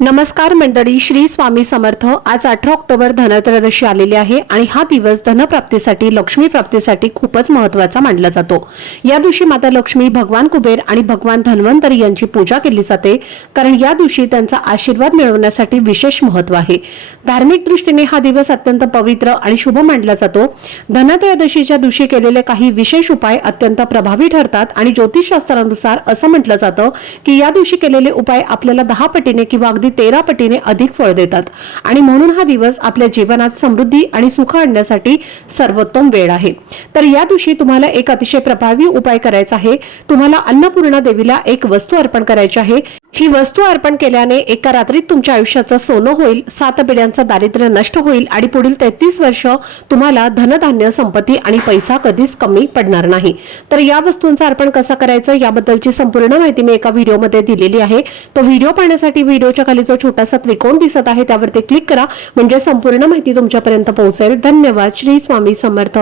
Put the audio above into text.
नमस्कार मंडळी, श्री स्वामी समर्थ। आज 18 ऑक्टोबर धनत्रयोदशी आलेली आहे आणि हा दिवस धनप्राप्तीसाठी, लक्ष्मी प्राप्तीसाठी खूपच महत्त्वाचा मानला जातो। या दिवशी माता लक्ष्मी, भगवान कुबेर आणि भगवान धन्वंतरी यांची पूजा केली जाते, कारण या दिवशी त्यांचा आशीर्वाद मिळवण्यासाठी विशेष महत्त्व आहे। धार्मिक दृष्टीने हा दिवस अत्यंत पवित्र आणि शुभ मानला जातो। धनत्रयोदशीच्या दिवशी केलेले काही विशेष उपाय अत्यंत प्रभावी ठरतात आणि ज्योतिषशास्त्रानुसार असं म्हटलं जातं की या दिवशी केलेले उपाय आपल्याला 10 पटीने किंवा अगदी 13 पटीने अधिक फळ देतात आणि म्हणून हा दिवस आपल्या जीवनात समृद्धी आणि सुख आणण्यासाठी सर्वोत्तम वेळ आहे। तर या दिवशी तुम्हाला एक अतिशय प्रभावी उपाय करायचा आहे। तुम्हाला अन्नपूर्णा देवीला एक वस्तू अर्पण करायची आहे। ही वस्तू अर्पण केल्याने एका रात्रीत तुमच्या आयुष्याचं सोनं होईल, 7 पिढ्यांचं दारिद्र्य नष्ट होईल आणि पुढील 33 वर्ष तुम्हाला धनधान्य, संपत्ती आणि पैसा कधीच कमी पडणार नाही। तर या वस्तूंचं अर्पण कसं करायचं याबद्दलची संपूर्ण माहिती मी एका व्हिडिओमध्ये दिलेली आहे। तो व्हिडिओ पाहण्यासाठी व्हिडिओच्या खाली जो छोटासा त्रिकोण दिसत आहे त्यावरती क्लिक करा, म्हणजे संपूर्ण माहिती तुमच्यापर्यंत पोहोचेल। धन्यवाद। श्री स्वामी समर्थ।